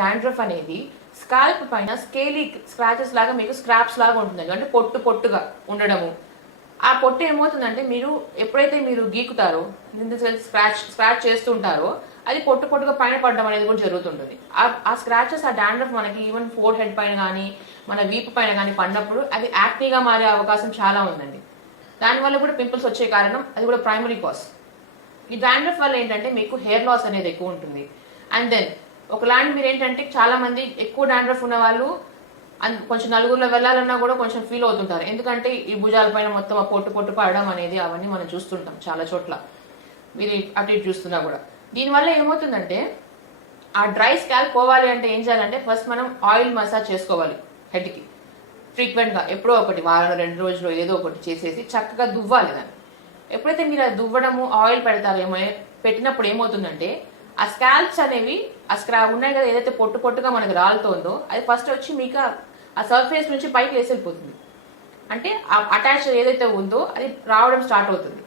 Dandruff అనేది scalp పైన scaly scratches లాగా మీకు స్క్రాప్స్ లాగా ఉంటుందండి, అంటే పొట్టు పొట్టుగా ఉండడము. ఆ పొట్టు ఏమవుతుందంటే మీరు ఎప్పుడైతే మీరు గీకుతారో స్క్రాచ్ చేస్తుంటారో అది పొట్టు పొట్టుగా పైన పడడం అనేది కూడా జరుగుతుంటుంది. ఆ స్క్రాచెస్ ఆ డాండ్రఫ్ మనకి ఈవెన్ ఫోర్ హెడ్ పైన కానీ మన వీపు పైన కానీ పడినప్పుడు అది యాక్నీగా మారే అవకాశం చాలా ఉందండి. దానివల్ల కూడా పింపుల్స్ వచ్చే కారణం అది కూడా ప్రైమరీ కాజ్. ఈ డాండ్రఫ్ వల్ల ఏంటంటే మీకు హెయిర్ లాస్ అనేది ఎక్కువ ఉంటుంది. అండ్ దెన్ ఒకలాంటి మీరు ఏంటంటే చాలా మంది ఎక్కువ డాండ్రఫ్ ఉన్న వాళ్ళు కొంచెం నలుగురిలో వెళ్ళాలన్నా కూడా కొంచెం ఫీల్ అవుతుంటారు, ఎందుకంటే ఈ భుజాల పైన మొత్తం ఆ పొట్టు పొట్టు పడడం అనేది అవన్నీ మనం చూస్తుంటాం చాలా చోట్ల, మీరు అటు ఇటు చూస్తున్నా కూడా. దీనివల్ల ఏమవుతుందంటే ఆ డ్రై స్కాల్ప్ పోవాలి అంటే ఏం చేయాలంటే ఫస్ట్ మనం ఆయిల్ మసాజ్ చేసుకోవాలి హెడ్కి ఫ్రీక్వెంట్గా, ఎప్పుడో ఒకటి వారం 2 రోజులు ఏదో ఒకటి చేసేసి చక్కగా దువ్వాలి దాన్ని. ఎప్పుడైతే మీరు అది దువ్వడము ఆయిల్ పెడతారేమో పెట్టినప్పుడు ఏమవుతుందంటే ఆ స్కాల్ప్స్ అనేవి ఉన్నాయి కదా, ఏదైతే పొట్టు పొట్టుగా మనకి రాలుతోందో అది ఫస్ట్ వచ్చి మీకు ఆ సర్ఫేస్ నుంచి పైకి వేసి వెళ్ళిపోతుంది. అంటే ఆ అటాచ్ ఏదైతే ఉందో అది రావడం స్టార్ట్ అవుతుంది.